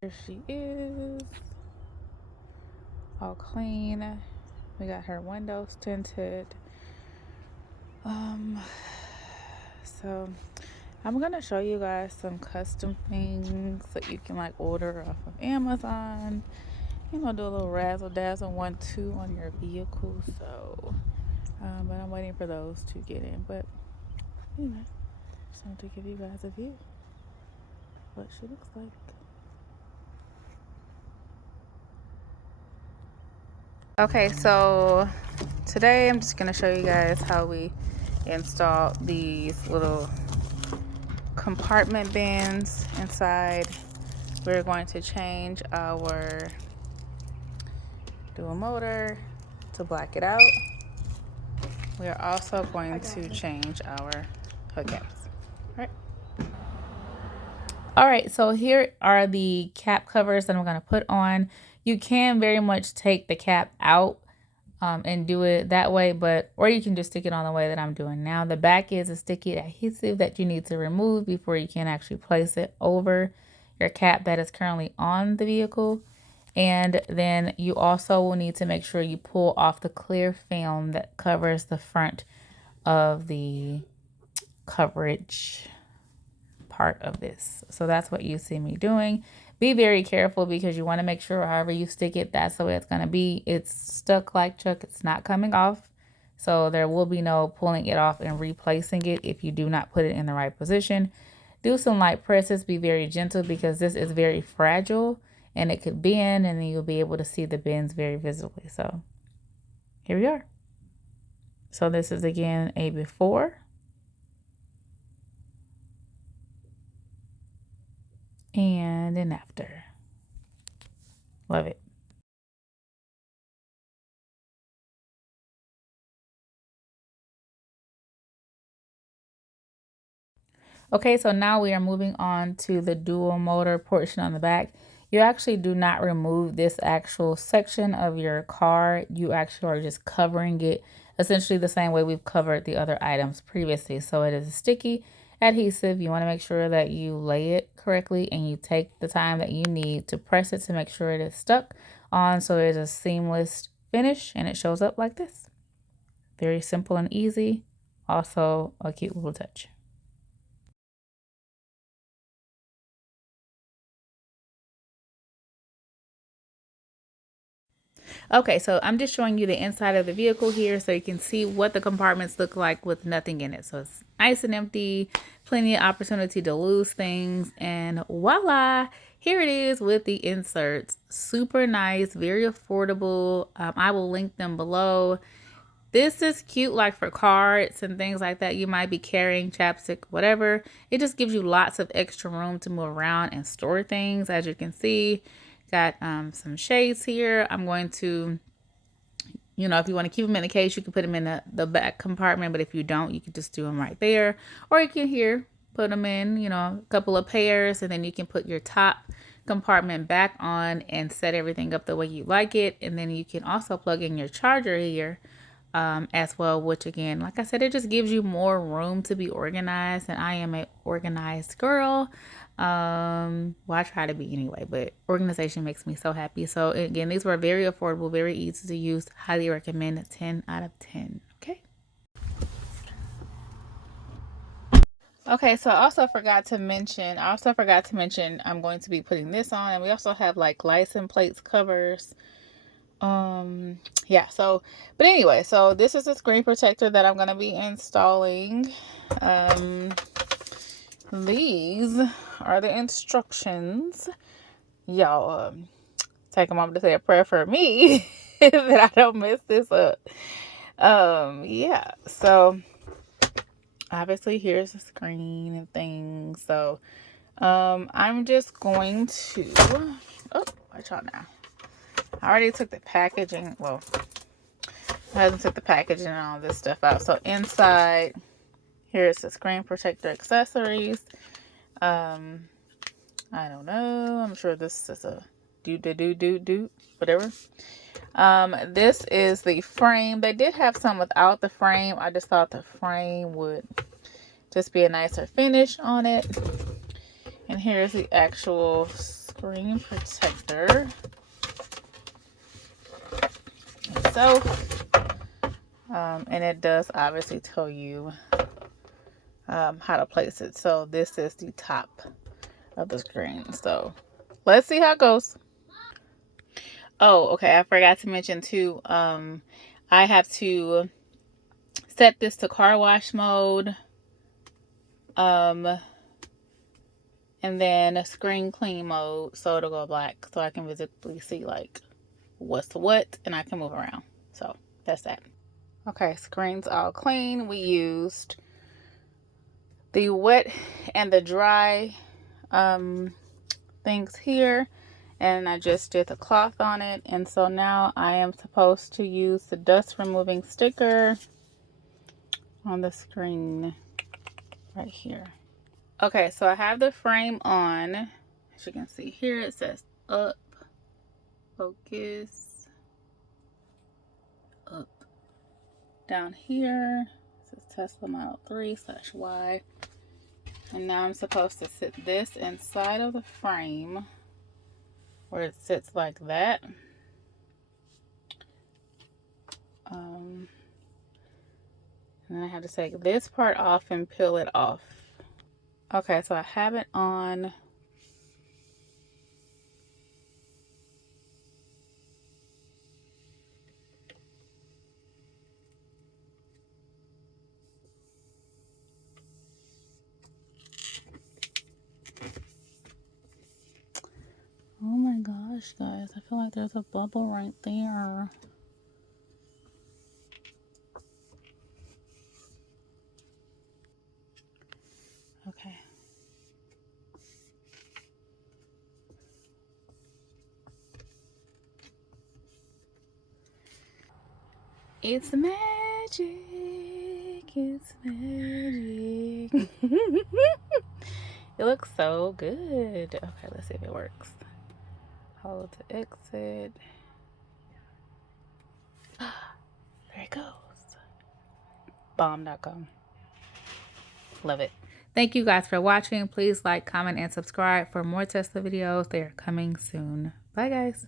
Here she is, all clean. We got her windows tinted. So I'm gonna show you guys some custom things that you can like order off of Amazon. You know, do a little razzle dazzle 1-2 on your vehicle. So, but I'm waiting for those to get in. But you know, just wanted to give you guys a view what she looks like. Okay, so today I'm just gonna show you guys how we install these little compartment bins inside. We're going to change our dual motor to black it out. We are also going to change our hookups. All right, so here are the cap covers that I'm going to put on. You can very much take the cap out and do it that way, or you can just stick it on the way that I'm doing now. The back is a sticky adhesive that you need to remove before you can actually place it over your cap that is currently on the vehicle. And then you also will need to make sure you pull off the clear film that covers the front of the coverage part of this. So that's what you see me doing. Be very careful because you want to make sure however you stick it, that's the way it's going to be. It's stuck like Chuck. It's not coming off. So there will be no pulling it off and replacing it if you do not put it in the right position. Do some light presses. Be very gentle because this is very fragile and it could bend, and then you'll be able to see the bends very visibly. So here we are. So this is again a before and an after. Love it. Okay, so now we are moving on to the dual motor portion on the back. You actually do not remove this actual section of your car. You actually are just covering it essentially the same way we've covered the other items previously. So it is a sticky adhesive. You want to make sure that you lay it correctly and you take the time that you need to press it to make sure it is stuck on so it is a seamless finish and it shows up like this. Very simple and easy. Also a cute little touch. Okay, so I'm just showing you the inside of the vehicle here so you can see what the compartments look like with nothing in it. So it's nice and empty, plenty of opportunity to lose things, and voila, here it is with the inserts. Super nice, very affordable. I will link them below. This is cute like for cards and things like that. You might be carrying chapstick, whatever. It just gives you lots of extra room to move around and store things. As you can see, got some shades here. I'm going to, if you want to keep them in the case, you can put them in the back compartment. But if you don't, you can just do them right there. Or you can here put them in, a couple of pairs. And then you can put your top compartment back on and set everything up the way you like it. And then you can also plug in your charger here as well, which again, like I said, it just gives you more room to be organized, and I am an organized girl. Well, I try to be anyway, but organization makes me so happy. So again, these were very affordable, very easy to use. Highly recommend. 10 out of 10. Okay, so I also forgot to mention I'm going to be putting this on, and we also have like license plates covers. Yeah, so but anyway, so this is a screen protector that I'm going to be installing. These are the instructions. Y'all take a moment to say a prayer for me that I don't mess this up. Yeah, so obviously here's the screen and things. So I'm just going to watch out now. I already took the packaging. Well, I haven't took the packaging and all this stuff out. So inside, here's the screen protector accessories. I don't know. I'm sure this is a whatever. This is the frame. They did have some without the frame. I just thought the frame would just be a nicer finish on it. And here's the actual screen protector itself. And it does obviously tell you how to place it. So this is the top of the screen. So let's see how it goes. Oh, okay. I forgot to mention too. I have to set this to car wash mode. And then a screen clean mode, so it'll go black, so I can visibly see like what's what, and I can move around. So that's that. Okay, screen's all clean. We used the wet and the dry things here, and I just did the cloth on it. And so now I am supposed to use the dust removing sticker on the screen right here. Okay, so I have the frame on. As you can see here, it says up, focus, up. Down here, it says Tesla Model 3/Y. And now I'm supposed to sit this inside of the frame where it sits like that. And then I have to take this part off and peel it off. Okay, so I have it on. Oh my gosh, guys, I feel like there's a bubble right there. Okay. It's magic. It's magic. It looks so good. Okay, let's see if it works. Hold to exit. There it goes. Bomb.com. Love it. Thank you guys for watching. Please like, comment, and subscribe for more Tesla videos. They are coming soon. Bye, guys.